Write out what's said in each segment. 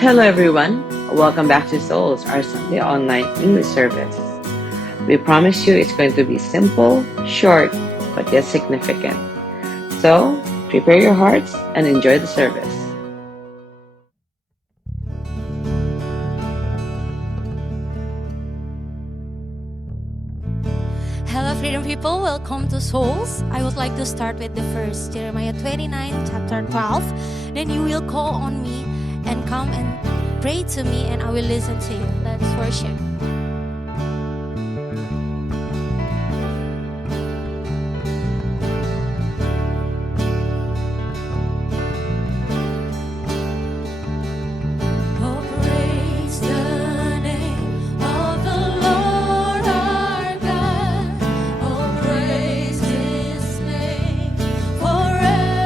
Hello, everyone. Welcome back to Souls, our Sunday online English service. We promise you it's going to be simple, short, but yet significant. So, prepare your hearts and enjoy the service. Hello, Freedom People. Welcome to Souls. I would like to start with the first Jeremiah 29, chapter 12. Then you will call on me and come and pray to me, and I will listen to you. Let's worship. Forever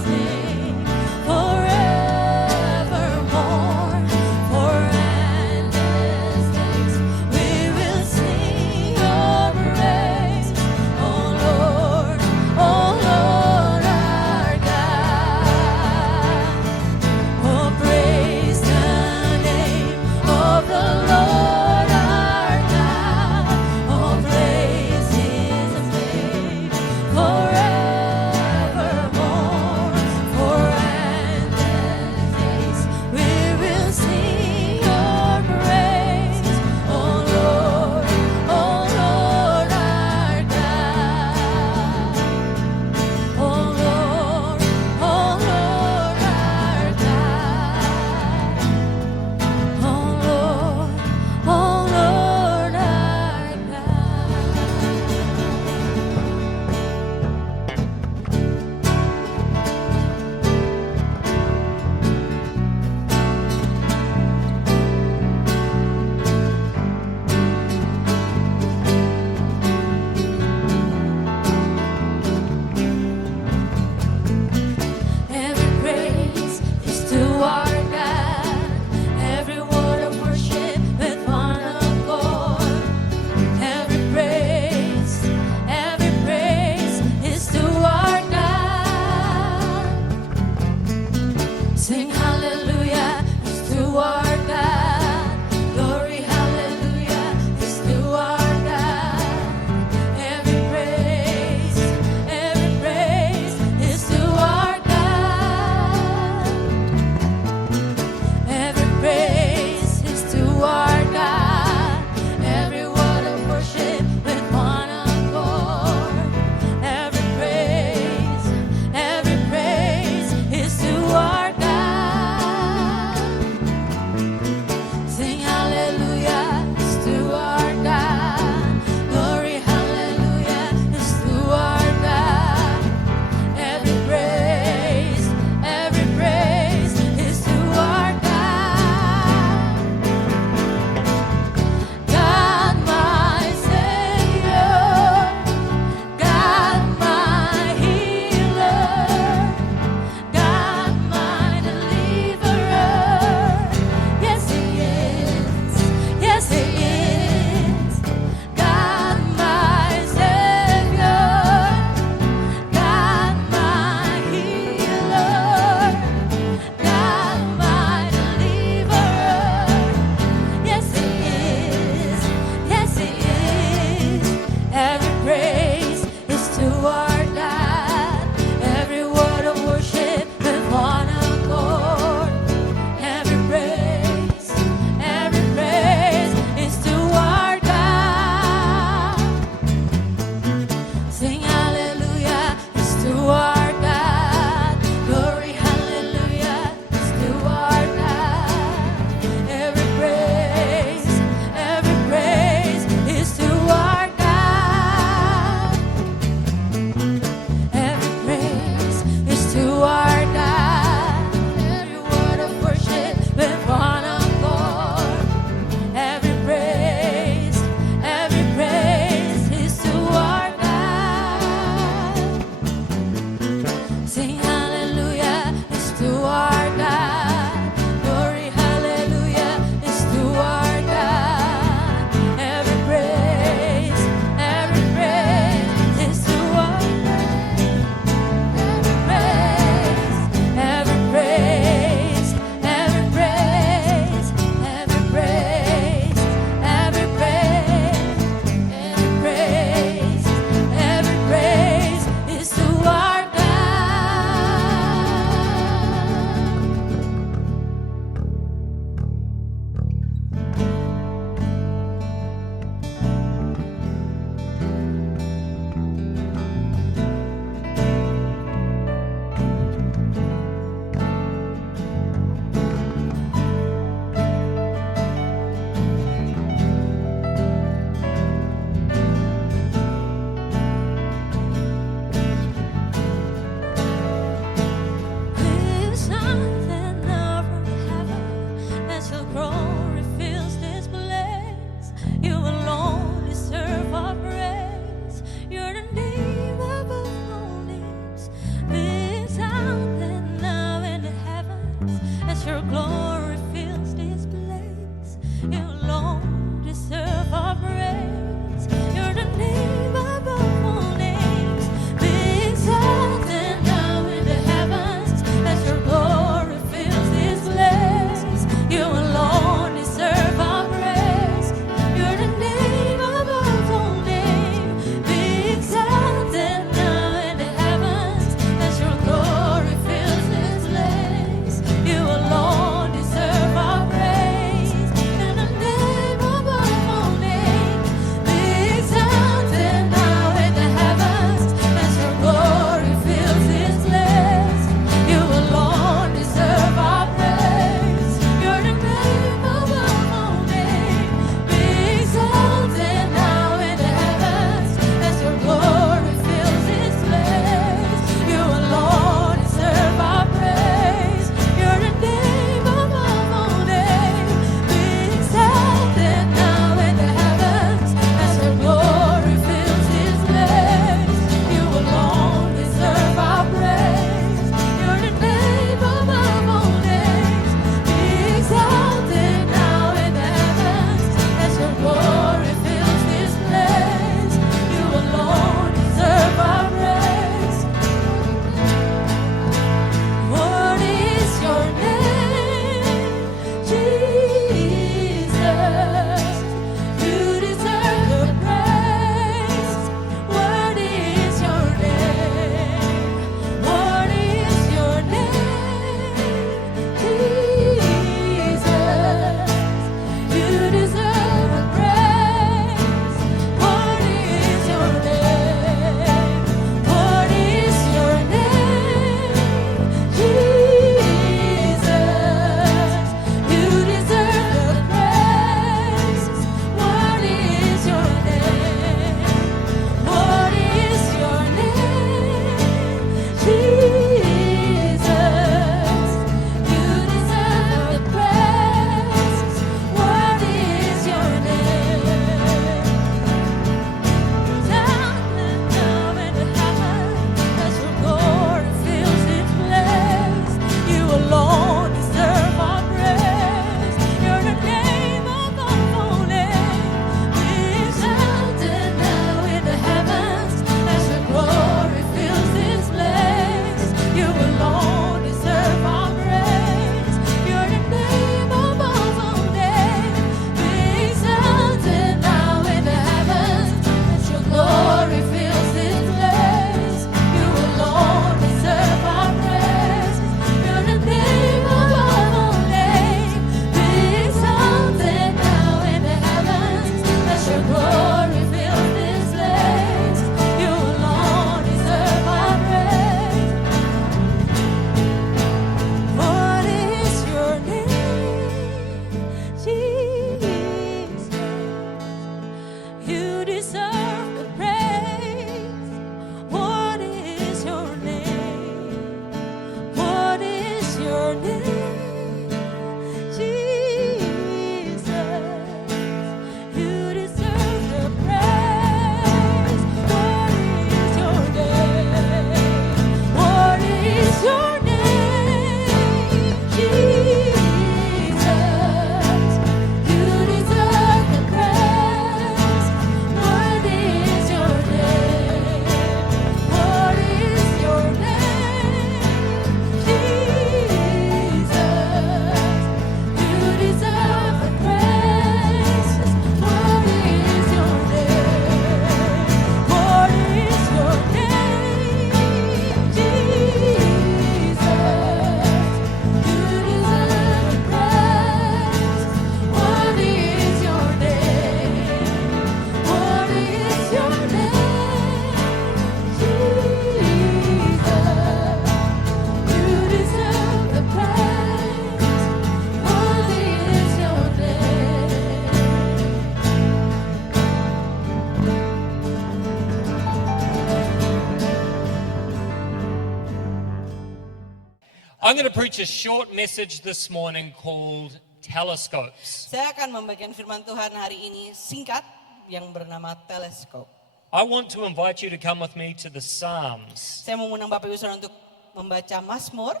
I'm going to preach a short message this morning called Telescopes. Saya akan membagikan firman Tuhan hari ini singkat yang bernama teleskop. I want to invite you to come with me to the Psalms. Saya mengundang Bapak Ibu Saudara untuk membaca Mazmur.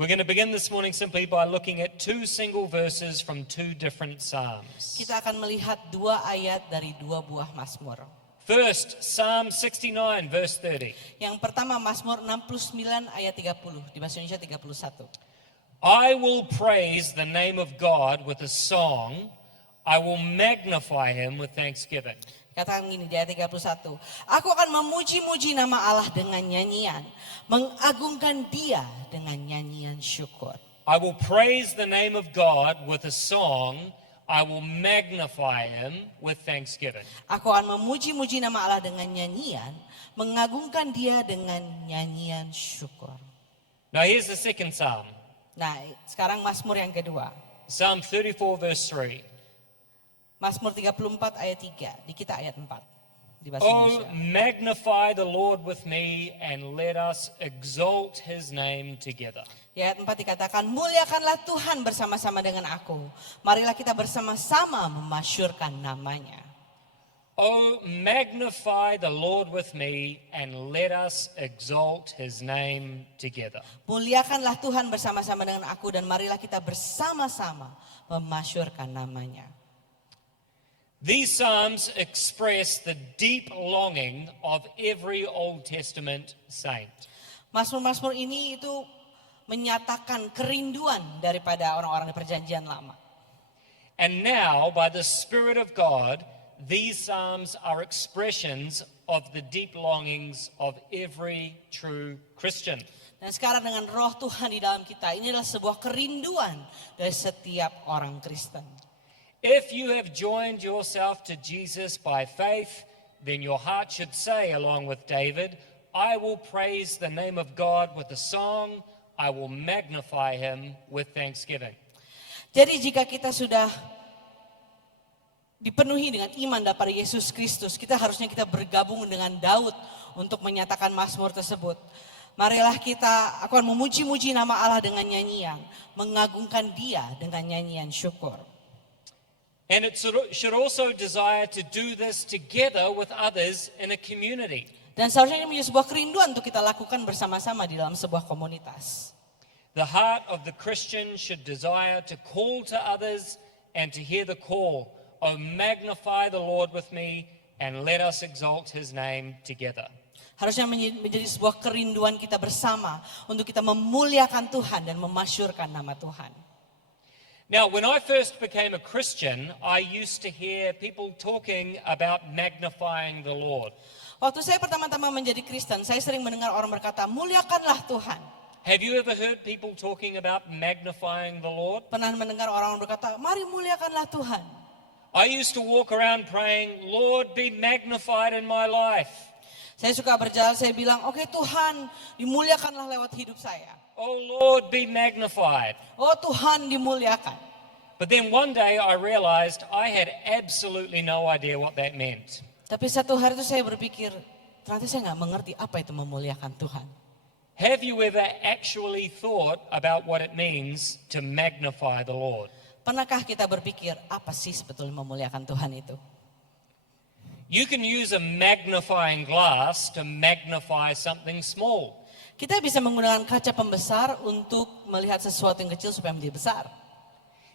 We're going to begin this morning simply by looking at two single verses from two different Psalms. Kita akan melihat dua ayat dari dua buah Mazmur. First, Psalm 69 verse 30. Yang pertama Mazmur 69 ayat 30 di bahasa Indonesia 31. I will praise the name of God with a song. I will magnify him with thanksgiving. Katakan gini di ayat 31. Aku akan memuji-muji nama Allah dengan nyanyian, mengagungkan Dia dengan nyanyian syukur. I will praise the name of God with a song. I will magnify him with thanksgiving. Aku akan memuji-muji nama Allah dengan nyanyian, mengagungkan Dia dengan nyanyian syukur. Now here's the second psalm. Nah, sekarang Mazmur yang kedua. Psalm 34 verse 3. Mazmur 34 ayat 3, di kita ayat 4 di bahasa Oh, Indonesia. magnify the Lord with me and let us exalt his name together. Di ayat 4 dikatakan, muliakanlah Tuhan bersama-sama dengan aku. Marilah kita bersama-sama memasyurkan namanya. Oh, magnify the Lord with me and let us exalt his name together. Muliakanlah Tuhan bersama-sama dengan aku dan marilah kita bersama-sama memasyurkan namanya. These psalms express the deep longing of every Old Testament saint. Mazmur-mazmur ini itu menyatakan kerinduan daripada orang-orang di perjanjian lama. And now, by the Spirit of God, these psalms are expressions of the deep longings of every true Christian. Dan sekarang dengan roh Tuhan di dalam kita, ini adalah sebuah kerinduan dari setiap orang Kristen. If you have joined yourself to Jesus by faith, then your heart should say, along with David, I will praise the name of God with a song, I will magnify him with thanksgiving. Jadi jika kita sudah dipenuhi dengan iman daripada Yesus Kristus, kita harusnya kita bergabung dengan Daud untuk menyatakan Mazmur tersebut. Marilah aku akan memuji-muji nama Allah dengan nyanyian, mengagungkan Dia dengan nyanyian syukur. And it should also desire to do this together with others in a community. Dan seharusnya ini menjadi sebuah kerinduan untuk kita lakukan bersama-sama di dalam sebuah komunitas. The heart of the Christian should desire to call to others and to hear the call, oh, magnify the Lord with me and let us exalt his name together. Harusnya menjadi sebuah kerinduan kita bersama untuk kita memuliakan Tuhan dan memasyurkan nama Tuhan. Now, when I first became a Christian, I used to hear people talking about magnifying the Lord. Waktu saya pertama-tama menjadi Kristen, saya sering mendengar orang berkata, muliakanlah Tuhan. Have you ever heard people talking about magnifying the Lord? Pernah mendengar orang berkata, mari muliakanlah Tuhan. I used to walk around praying, Lord, be magnified in my life. Saya suka berjalan, saya bilang, oke Tuhan, dimuliakanlah lewat hidup saya. Oh, Lord, be magnified. Oh Tuhan, dimuliakan. But then one day I realized I had absolutely no idea what that meant. Tapi satu hari itu saya berpikir, ternyata saya nggak mengerti apa itu memuliakan Tuhan. Have you ever actually thought about what it means to magnify the Lord? Pernahkah kita berpikir, apa sih sebetulnya memuliakan Tuhan itu? You can use a magnifying glass to magnify something small. Kita bisa menggunakan kaca pembesar untuk melihat sesuatu yang kecil supaya menjadi besar.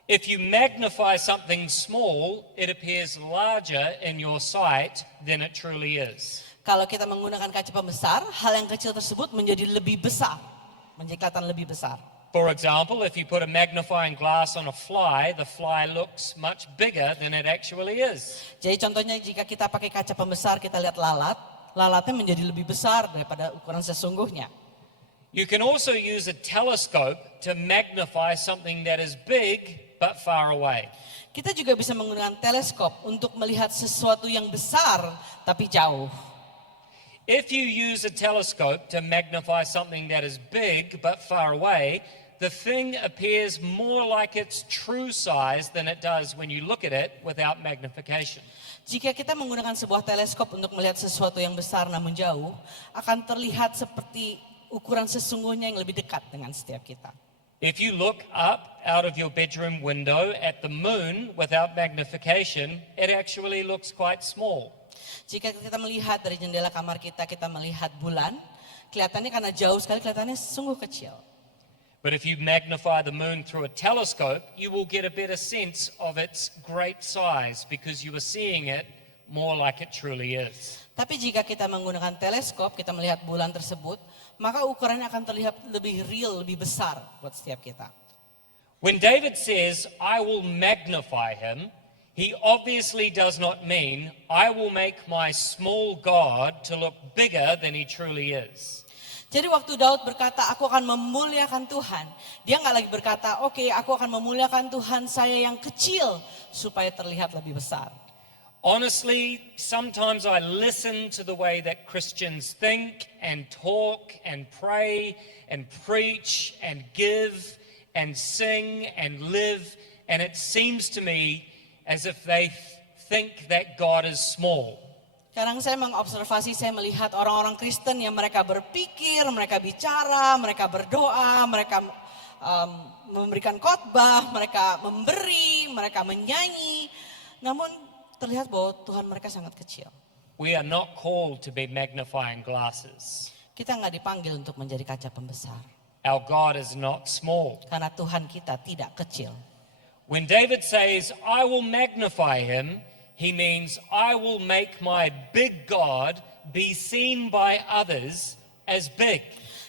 If you magnify something small, it appears larger in your sight than it truly is. Kalau kita menggunakan kaca pembesar, hal yang kecil tersebut menjadi lebih besar, menjadi kelihatan lebih besar. For example, if you put a magnifying glass on a fly, the fly looks much bigger than it actually is. Jadi contohnya jika kita pakai kaca pembesar, kita lihat lalat, lalatnya menjadi lebih besar daripada ukuran sesungguhnya. You can also use a telescope to magnify something that is big but far away. Kita juga bisa menggunakan teleskop untuk melihat sesuatu yang besar tapi jauh. If you use a telescope to magnify something that is big but far away, the thing appears more like its true size than it does when you look at it without magnification. Jika kita menggunakan sebuah teleskop untuk melihat sesuatu yang besar namun jauh, akan terlihat seperti ukuran sesungguhnya yang lebih dekat dengan setiap kita. If you look up out of your bedroom window at the moon without magnification, it actually looks quite small. Jika kita melihat dari jendela kamar kita melihat bulan, kelihatannya karena jauh sekali, kelihatannya sungguh kecil. But if you magnify the moon through a telescope, you will get a better sense of its great size because you are seeing it more like it truly is. Tapi jika kita menggunakan teleskop, kita melihat bulan tersebut, maka ukurannya akan terlihat lebih real, lebih besar buat setiap kita. When David says, I will magnify him, he obviously does not mean, I will make my small God to look bigger than he truly is. Jadi waktu Daud berkata, aku akan memuliakan Tuhan. Dia nggak lagi berkata, oke, aku akan memuliakan Tuhan saya yang kecil supaya terlihat lebih besar. Honestly, sometimes I listen to the way that Christians think and talk and pray and preach and give and sing and live, and it seems to me as if they think that God is small. Kadang saya mengobservasi, saya melihat orang-orang Kristen yang mereka berpikir, mereka bicara, mereka berdoa, mereka memberikan khotbah, mereka memberi, mereka menyanyi. Namun terlihat bahwa Tuhan mereka sangat kecil. We are not called to be magnifying glasses. Kita nggak dipanggil untuk menjadi kaca pembesar. Our God is not small. Karena Tuhan kita tidak kecil. When David says, I will magnify him, he means I will make my big God be seen by others as big.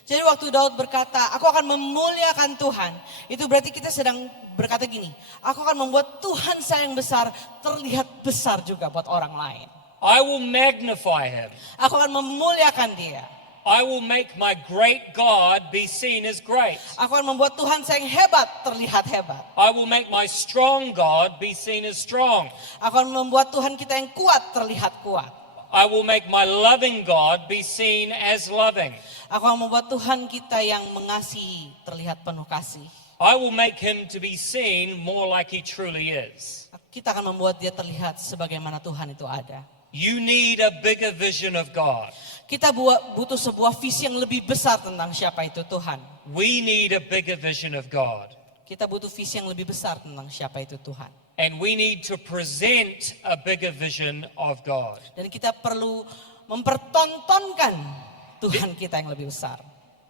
Jadi waktu Daud berkata, aku akan memuliakan Tuhan. Itu berarti kita sedang berkata gini, aku akan membuat Tuhan saya yang besar terlihat besar juga buat orang lain. I will magnify him. Aku akan memuliakan dia. I will make my great God be seen as great. Aku akan membuat Tuhan saya yang hebat terlihat hebat. I will make my strong God be seen as strong. Aku akan membuat Tuhan kita yang kuat terlihat kuat. I will make my loving God be seen as loving. Aku akan membuat Tuhan kita yang mengasihi terlihat penuh kasih. I will make him to be seen more like he truly is. Kita akan membuat dia terlihat sebagaimana Tuhan itu ada. You need a bigger vision of God. Kita butuh sebuah visi yang lebih besar tentang siapa itu Tuhan. We need a bigger vision of God. Kita butuh visi yang lebih besar tentang siapa itu Tuhan. And we need to present a bigger vision of God. Dan kita perlu mempertontonkan Tuhan kita yang lebih besar.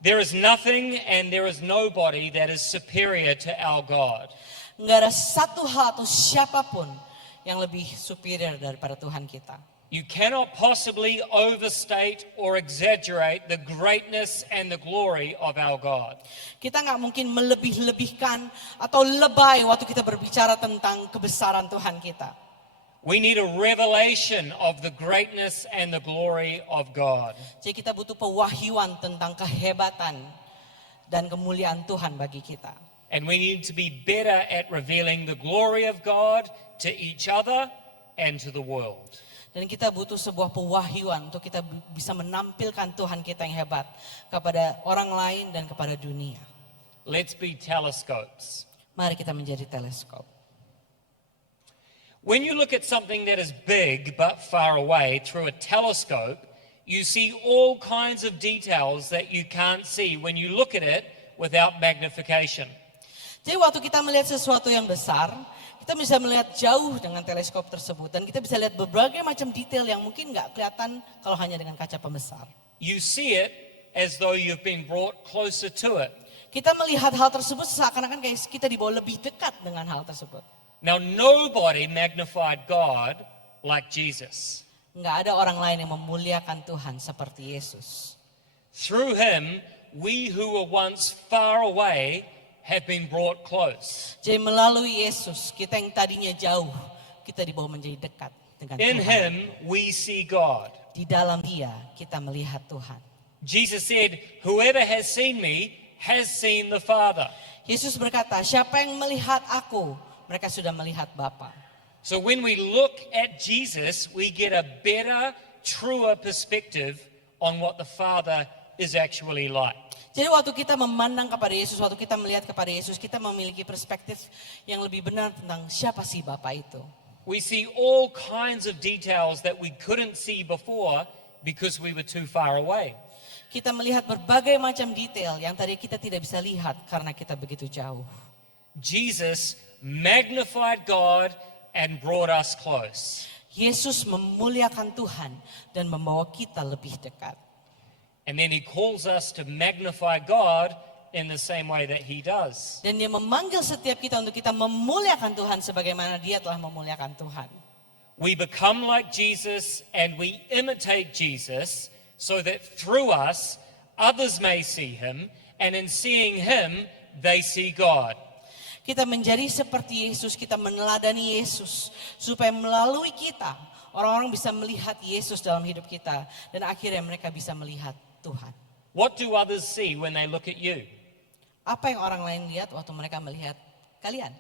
There is nothing and there is nobody that is superior to our God. Nggak ada satu hal atau siapapun yang lebih superior daripada Tuhan kita. You cannot possibly overstate or exaggerate the greatness and the glory of our God. Kita nggak mungkin melebih-lebihkan atau lebay waktu kita berbicara tentang kebesaran Tuhan kita. We need a revelation of the greatness and the glory of God. Jadi kita butuh pewahyuan tentang kehebatan dan kemuliaan Tuhan bagi kita. And we need to be better at revealing the glory of God to each other and to the world. Dan kita butuh sebuah pewahyuan untuk kita bisa menampilkan Tuhan kita yang hebat kepada orang lain dan kepada dunia. Let's be telescopes. Mari kita menjadi teleskop. When you look at something that is big but far away through a telescope, you see all kinds of details that you can't see when you look at it without magnification. Jadi waktu kita melihat sesuatu yang besar, kita bisa melihat jauh dengan teleskop tersebut. Dan kita bisa lihat berbagai macam detail yang mungkin nggak kelihatan kalau hanya dengan kaca pembesar. You see it as though you've been brought closer to it. Kita melihat hal tersebut seakan-akan kayak kita dibawa lebih dekat dengan hal tersebut. Now, nobody magnified God like Jesus. Nggak ada orang lain yang memuliakan Tuhan seperti Yesus. Through him, we who were once far away have been brought close. Jadi melalui Yesus, kita yang tadinya jauh, kita dibawa menjadi dekat dengan In Tuhan. him, we see God. Di dalam Dia, kita melihat Tuhan. Jesus said, whoever has seen me has seen the Father. Yesus berkata, siapa yang melihat aku, mereka sudah melihat Bapa. So when we look at Jesus, we get a better, truer perspective on what the Father is actually like. Jadi waktu kita memandang kepada Yesus, waktu kita melihat kepada Yesus, kita memiliki perspektif yang lebih benar tentang siapa sih Bapa itu. We see all kinds of details that we couldn't see before because we were too far away. Kita melihat berbagai macam detail yang tadi kita tidak bisa lihat karena kita begitu jauh. Jesus magnified God and brought us close. Yesus memuliakan Tuhan dan membawa kita lebih dekat. And then he calls us to magnify God in the same way that he does. Dan dia memanggil setiap kita untuk kita memuliakan Tuhan sebagaimana dia telah memuliakan Tuhan. We become like Jesus and we imitate Jesus so that through us others may see him, and in seeing him they see God. Kita menjadi seperti Yesus, kita meneladani Yesus supaya melalui kita orang-orang bisa melihat Yesus dalam hidup kita dan akhirnya mereka bisa melihat Tuhan. What do others see when they look at you? Apa yang orang lain lihat waktu mereka melihat kalian?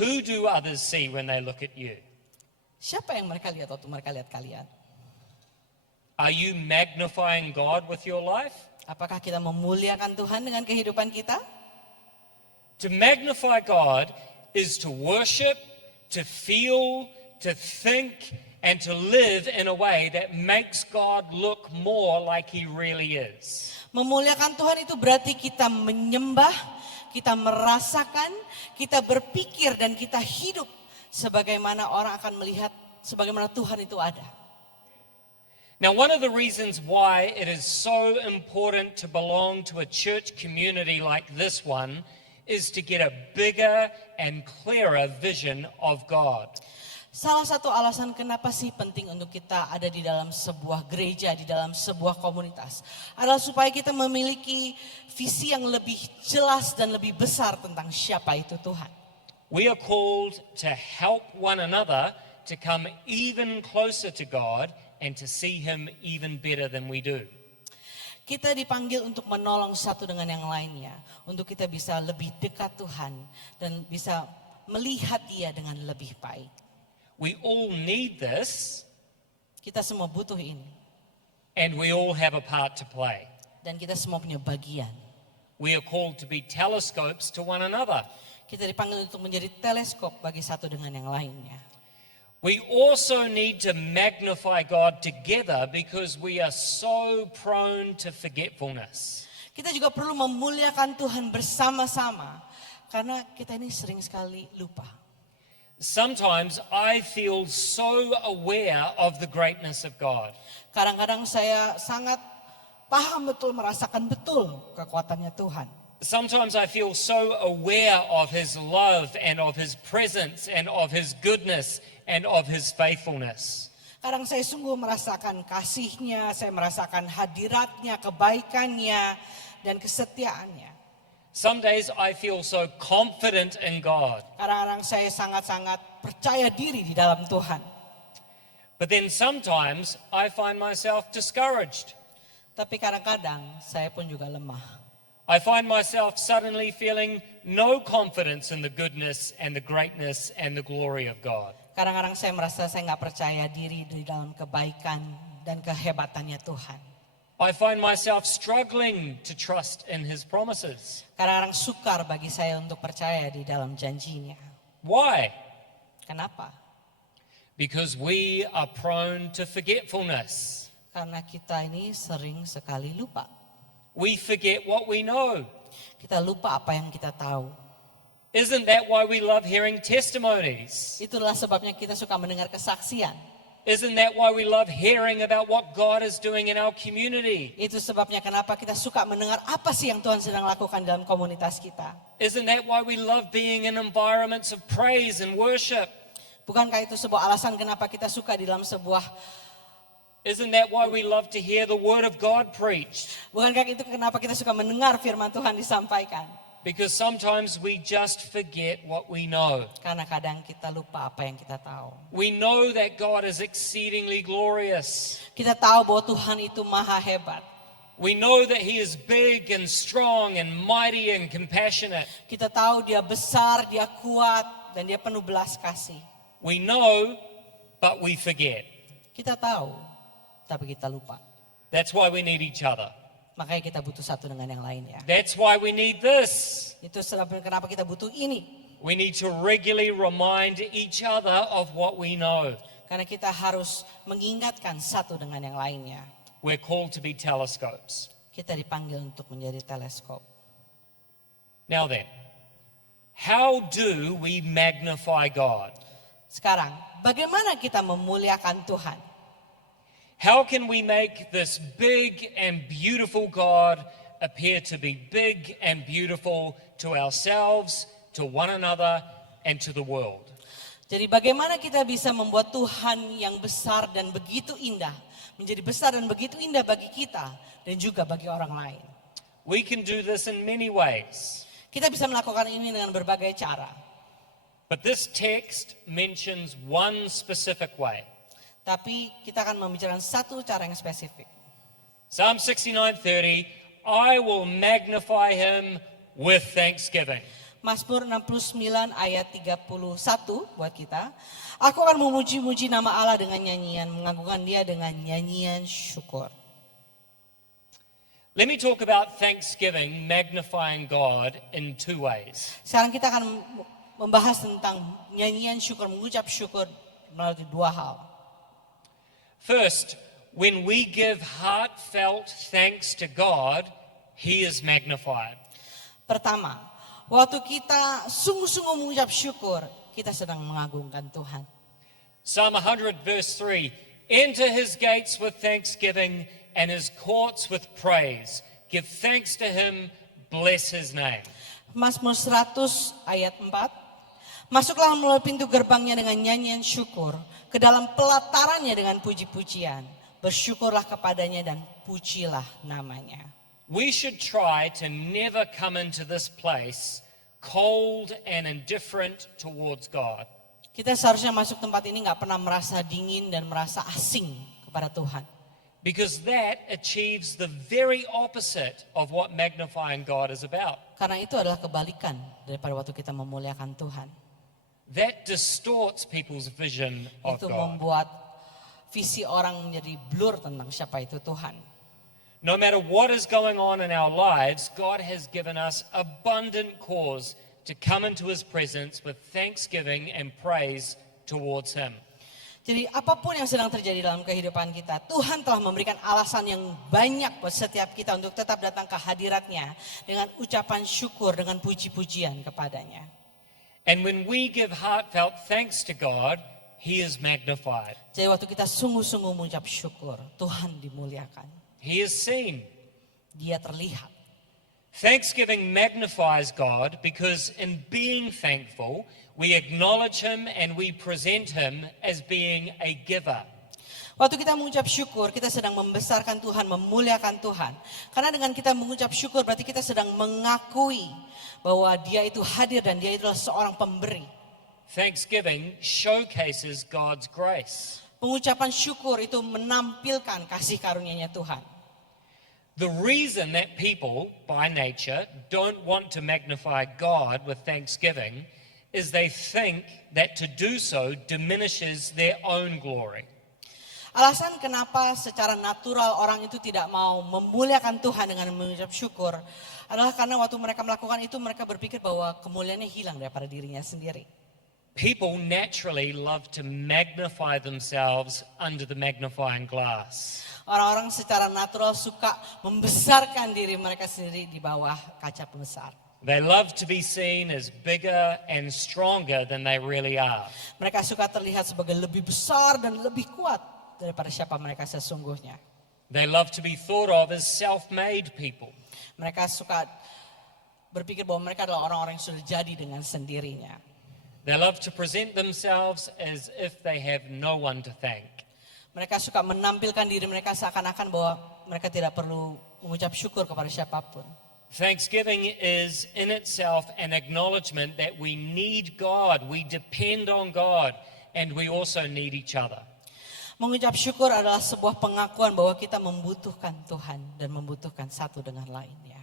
Who do others see when they look at you? Siapa yang mereka lihat waktu mereka lihat kalian? Are you magnifying God with your life? Apakah kita memuliakan Tuhan dengan kehidupan kita? To magnify God is to worship, to feel, to think, and to live in a way that makes God look more like he really is. Memuliakan Tuhan itu berarti kita menyembah, kita merasakan, kita berpikir dan kita hidup sebagaimana orang akan melihat sebagaimana Tuhan itu ada. Now, one of the reasons why it is so important to belong to a church community like this one is to get a bigger and clearer vision of God. Salah satu alasan kenapa sih penting untuk kita ada di dalam sebuah gereja, di dalam sebuah komunitas, adalah supaya kita memiliki visi yang lebih jelas dan lebih besar tentang siapa itu Tuhan. We are called to help one another to come even closer to God and to see him even better than we do. Kita dipanggil untuk menolong satu dengan yang lainnya, untuk kita bisa lebih dekat Tuhan dan bisa melihat Dia dengan lebih baik. We all need this. Kita semua butuh ini. And we all have a part to play. Dan kita semua punya bagian. We are called to be telescopes to one another. Kita dipanggil untuk menjadi teleskop bagi satu dengan yang lainnya. We also need to magnify God together because we are so prone to forgetfulness. Kita juga perlu memuliakan Tuhan bersama-sama karena kita ini sering sekali lupa. Sometimes I feel so aware of the greatness of God. Kadang-kadang saya sangat paham betul, merasakan betul kekuatannya Tuhan. Sometimes I feel so aware of his love and of his presence and of his goodness and of his faithfulness. Kadang saya sungguh merasakan kasihnya, saya merasakan hadiratnya, kebaikannya, dan kesetiaannya. Some days I feel so confident in God. Kadang-kadang saya sangat-sangat percaya diri di dalam Tuhan. But then sometimes I find myself discouraged. Tapi kadang-kadang saya pun juga lemah. I find myself suddenly feeling no confidence in the goodness and the greatness and the glory of God. Kadang-kadang saya merasa saya nggak percaya diri di dalam kebaikan dan kehebatannya Tuhan. I find myself struggling to trust in his promises. Kadang-kadang sukar bagi saya untuk percaya di dalam janjinya. Why? Kenapa? Because we are prone to forgetfulness. Karena kita ini sering sekali lupa. We forget what we know. Kita lupa apa yang kita tahu. Isn't that why we love hearing testimonies? Itulah sebabnya kita suka mendengar kesaksian. Isn't that why we love hearing about what God is doing in our community? Itu sebabnya kenapa kita suka mendengar apa sih yang Tuhan sedang lakukan dalam komunitas kita. Isn't that why we love being in environments of praise and worship? Bukankah itu sebuah alasan kenapa kita suka di dalam sebuah Isn't that why we love to hear the word of God preached? Bukankah itu kenapa kita suka mendengar firman Tuhan disampaikan? Because sometimes we just forget what we know. Karena kadang kita lupa apa yang kita tahu. We know that God is exceedingly glorious. Kita tahu bahwa Tuhan itu maha hebat. We know that he is big and strong and mighty and compassionate. Kita tahu dia besar, dia kuat, dan dia penuh belas kasih. We know, but we forget. Kita tahu, tapi kita lupa. That's why we need each other. Makanya kita butuh satu dengan yang lainnya. That's why we need this. Itu sebabnya kenapa kita butuh ini. We need to regularly remind each other of what we know. Karena kita harus mengingatkan satu dengan yang lainnya. We're called to be telescopes. Kita dipanggil untuk menjadi teleskop. Now then, how do we magnify God? Sekarang, bagaimana kita memuliakan Tuhan? How can we make this big and beautiful God appear to be big and beautiful to ourselves, to one another, and to the world? Jadi bagaimana kita bisa membuat Tuhan yang besar dan begitu indah menjadi besar dan begitu indah bagi kita dan juga bagi orang lain? We can do this in many ways. Kita bisa melakukan ini dengan berbagai cara. But this text mentions one specific way. Tapi kita akan membicarakan satu cara yang spesifik. Psalm 69:30, I will magnify him with thanksgiving. Mazmur 69 ayat 31 buat kita. Aku akan memuji-muji nama Allah dengan nyanyian, mengagungkan dia dengan nyanyian syukur. Let me talk about thanksgiving, magnifying God in two ways. Sekarang kita akan membahas tentang nyanyian syukur, mengucap syukur melalui dua hal. First, when we give heartfelt thanks to God, he is magnified. Pertama, waktu kita sungguh-sungguh mengucap syukur, kita sedang mengagungkan Tuhan. Psalm 100 verse 3, enter his gates with thanksgiving and his courts with praise. Give thanks to him, bless his name. Mazmur 100 ayat 4. Masuklah melalui pintu gerbangnya dengan nyanyian syukur, ke dalam pelatarannya dengan puji-pujian. Bersyukurlah kepadanya dan pujilah namanya. We should try to never come into this place cold and indifferent towards God. Kita seharusnya masuk tempat ini gak pernah merasa dingin dan merasa asing kepada Tuhan. Because that achieves the very opposite of what magnifying God is about. Karena itu adalah kebalikan daripada waktu kita memuliakan Tuhan. That distorts people's vision of Itu God. membuat visi orang menjadi blur tentang siapa itu Tuhan. No matter what is going on in our lives, God has given us abundant cause to come into his presence with thanksgiving and praise towards him. Jadi apapun yang sedang terjadi dalam kehidupan kita, Tuhan telah memberikan alasan yang banyak buat setiap kita untuk tetap datang ke hadiratnya dengan ucapan syukur, dengan puji-pujian kepadanya. And when we give heartfelt thanks to God, he is magnified. Jadi waktu kita sungguh-sungguh mengucap syukur, Tuhan dimuliakan. He is seen. Dia terlihat. Thanksgiving magnifies God because in being thankful, we acknowledge him and we present him as being a giver. Waktu kita mengucap syukur, kita sedang membesarkan Tuhan, memuliakan Tuhan. Karena dengan kita mengucap syukur berarti kita sedang mengakui bahwa dia itu hadir dan dia itulah seorang pemberi. Thanksgiving showcases God's grace. Pengucapan syukur itu menampilkan kasih karunia-Nya Tuhan. The reason that people, by nature, don't want to magnify God with thanksgiving is they think that to do so diminishes their own glory. Alasan kenapa secara natural orang itu tidak mau memuliakan Tuhan dengan mengucap syukur adalah karena waktu mereka melakukan itu mereka berpikir bahwa kemuliaannya hilang daripada dirinya sendiri. People naturally love to magnify themselves under the magnifying glass. Orang-orang secara natural suka membesarkan diri mereka sendiri di bawah kaca pembesar. They love to be seen as bigger and stronger than they really are. Mereka suka terlihat sebagai lebih besar dan lebih kuat daripada siapa mereka sesungguhnya. They love to be thought of as self-made people. Mereka suka berpikir bahwa mereka adalah orang-orang yang sudah jadi dengan sendirinya. They love to present themselves as if they have no one to thank. Mereka suka menampilkan diri mereka seakan-akan bahwa mereka tidak perlu mengucap syukur kepada siapapun. Thanksgiving is in itself an acknowledgement that we need God, we depend on God, and we also need each other. Mengucap syukur adalah sebuah pengakuan bahwa kita membutuhkan Tuhan dan membutuhkan satu dengan lainnya.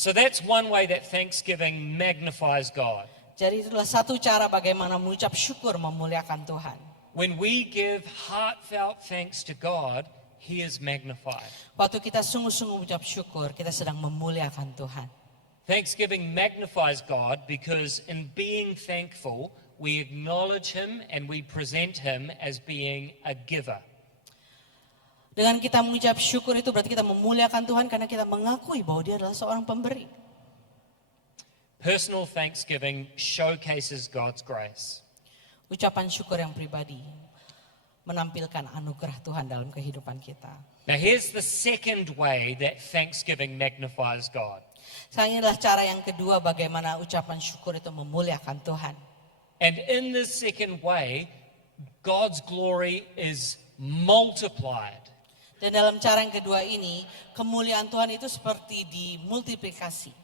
So that's one way that Thanksgiving magnifies God. Jadi itulah satu cara bagaimana mengucap syukur memuliakan Tuhan. When we give heartfelt thanks to God, He is magnified. Waktu kita sungguh-sungguh mengucap syukur, kita sedang memuliakan Tuhan. Thanksgiving magnifies God because in being thankful, we acknowledge him and we present him as being a giver. Dengan kita mengucap syukur itu berarti kita memuliakan Tuhan karena kita mengakui bahwa Dia adalah seorang pemberi. Personal thanksgiving showcases God's grace. Ucapan syukur yang pribadi menampilkan anugerah Tuhan dalam kehidupan kita. Now here's the second way that thanksgiving magnifies God. Ini adalah cara yang kedua bagaimana ucapan syukur itu memuliakan Tuhan. And in this second way, God's glory is multiplied. Dan dalam cara yang kedua ini, kemuliaan Tuhan itu seperti dimultiplikasi.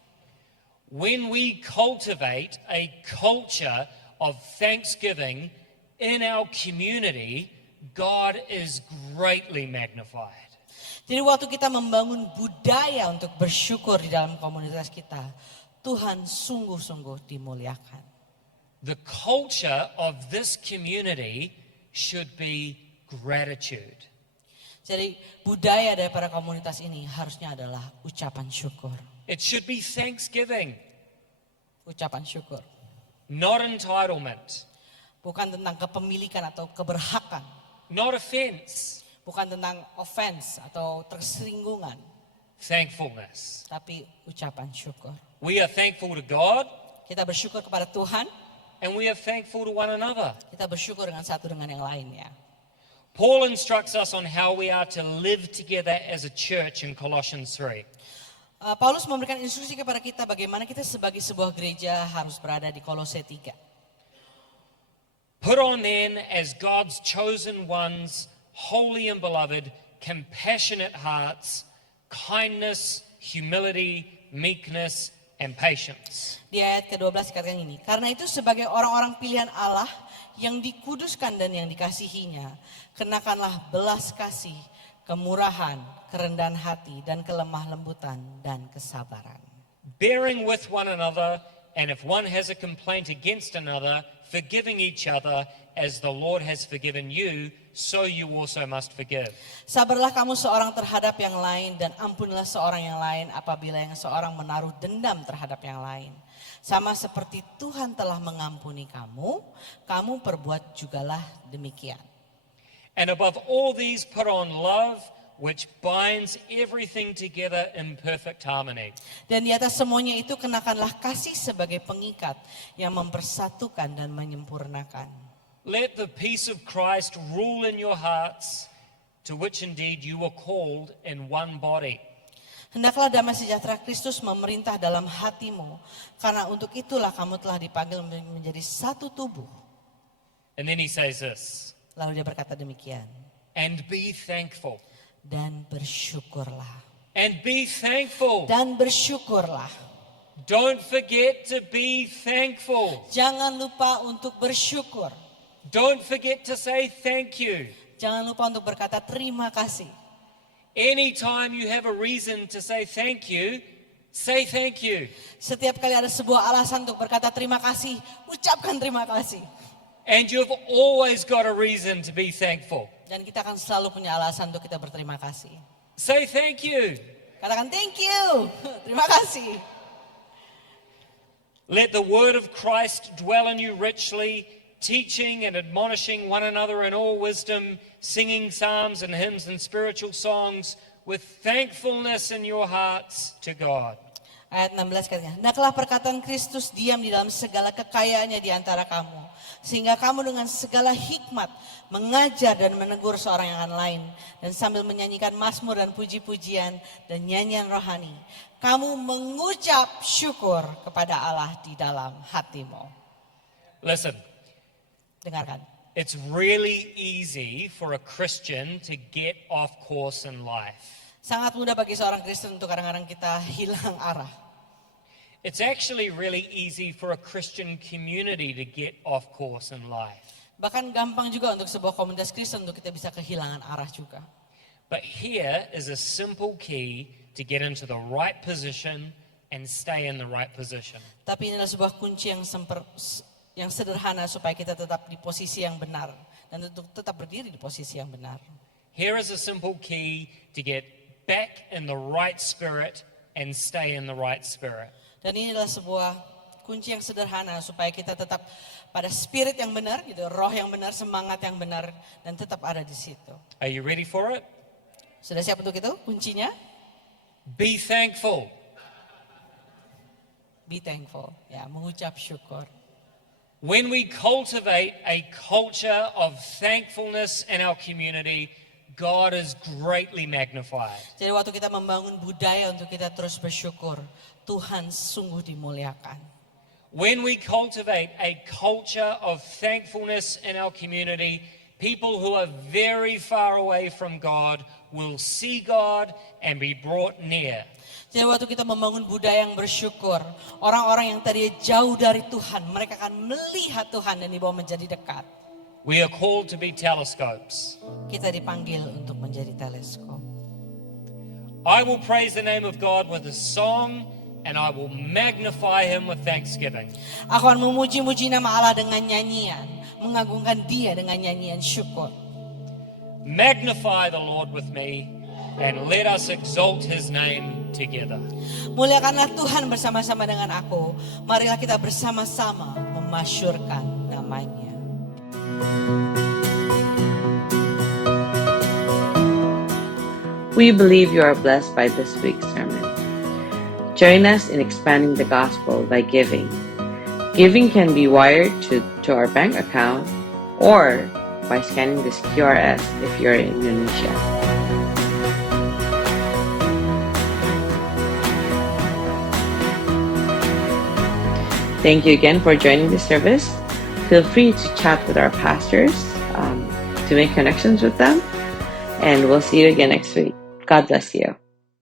When we cultivate a culture of thanksgiving in our community, God is greatly magnified. Jadi waktu kita membangun budaya untuk bersyukur di dalam komunitas kita, Tuhan sungguh-sungguh dimuliakan. The culture of this community should be gratitude. Jadi budaya dari para komunitas ini harusnya adalah ucapan syukur. It should be thanksgiving, Ucapan syukur. not entitlement, Bukan tentang kepemilikan atau keberhakan. not offense, Bukan tentang offense atau tersinggungan. thankfulness. Tapi ucapan syukur. We are thankful to God Kita bersyukur kepada Tuhan. and we are thankful to one another. Kita bersyukur dengan satu dengan yang lainnya. Paul instructs us on how we are to live together as a church in Colossians 3. Paulus memberikan instruksi kepada kita bagaimana kita sebagai sebuah gereja harus berada di Kolose 3. Put on then as God's chosen ones, holy and beloved, compassionate hearts, kindness, humility, meekness, and patience. Di ayat ke-12 dikatakan ini, karena itu sebagai orang-orang pilihan Allah yang dikuduskan dan yang dikasihinya, kenakanlah belas kasih, kemurahan, kerendahan hati, dan kelemah lembutan, dan kesabaran. Bearing with one another, and if one has a complaint against another, forgiving each other as the Lord has forgiven you, so you also must forgive. Sabarlah kamu seorang terhadap yang lain, dan ampunilah seorang yang lain apabila yang seorang menaruh dendam terhadap yang lain. Sama seperti Tuhan telah mengampuni kamu, kamu perbuat jugalah demikian. And above all these put on love, which binds everything together in perfect harmony. Dan di atas semuanya itu kenakanlah kasih sebagai pengikat yang mempersatukan dan menyempurnakan. Let the peace of Christ rule in your hearts, to which indeed you were called in one body. Hendaklah damai sejahtera Kristus memerintah dalam hatimu, karena untuk itulah kamu telah dipanggil menjadi satu tubuh. And then he says this, Lalu dia berkata demikian, and be thankful. dan bersyukurlah. And be thankful. Dan bersyukurlah. Don't forget to be thankful. Jangan lupa untuk bersyukur. Don't forget to say thank you. Jangan lupa untuk berkata terima kasih. Anytime you have a reason to say thank you, say thank you. Setiap kali ada sebuah alasan untuk berkata terima kasih, ucapkan terima kasih. And you've always got a reason to be thankful. Dan kita akan selalu punya alasan untuk kita berterima kasih. Say thank you. Katakan thank you. Terima kasih. Let the word of Christ dwell in you richly, teaching and admonishing one another in all wisdom, singing psalms and hymns and spiritual songs with thankfulness in your hearts to God. Ayat 16 katanya, hendaklah perkataan Kristus diam di dalam segala kekayaannya di antara kamu, sehingga kamu dengan segala hikmat mengajar dan menegur seorang yang lain, dan sambil menyanyikan mazmur dan puji-pujian dan nyanyian rohani, kamu mengucap syukur kepada Allah di dalam hatimu. Listen, Dengarkan. it's really easy for a Christian to get off course in life. Sangat mudah bagi seorang Kristen untuk kadang-kadang kita hilang arah. It's actually really easy for a Christian community to get off course in life. Bahkan gampang juga untuk sebuah komunitas Kristen untuk kita bisa kehilangan arah juga. But here is a simple key to get into the right position and stay in the right position. Tapi ini adalah sebuah kunci yang sederhana supaya kita tetap di posisi yang benar dan tetap berdiri di posisi yang benar. Here is a simple key to get back in the right spirit and stay in the right spirit. Dan ini adalah sebuah kunci yang sederhana supaya kita tetap pada spirit yang benar, gitu, roh yang benar, semangat yang benar, dan tetap ada di situ. Are you ready for it? Sudah siap untuk itu? Kuncinya, Be thankful. be thankful. Ya, mengucap syukur. When we cultivate a culture of thankfulness in our community, God is greatly magnified. Jadi waktu kita membangun budaya untuk kita terus bersyukur, Tuhan sungguh dimuliakan. When we cultivate a culture of thankfulness in our community, people who are very far away from God will see God and be brought near. Jadi waktu kita membangun budaya yang bersyukur, orang-orang yang tadi jauh dari Tuhan, mereka akan melihat Tuhan dan dibawa menjadi dekat. We are called to be telescopes. Kita dipanggil untuk menjadi teleskop. I will praise the name of God with a song, and I will magnify Him with thanksgiving. Aku akan memuji-muji nama Allah dengan nyanyian, mengagungkan Dia dengan nyanyian syukur. Magnify the Lord with me, and let us exalt His name together. Muliakanlah Tuhan bersama-sama dengan aku. Marilah kita bersama-sama memasyurkan nama-Nya. We believe you are blessed by this week's sermon. Join us in expanding the gospel by giving. Giving can be wired to our bank account or by scanning this QRS if you're in Indonesia. Thank you again for joining this service. Feel free to chat with our pastors to make connections with them. And we'll see you again next week. God bless you.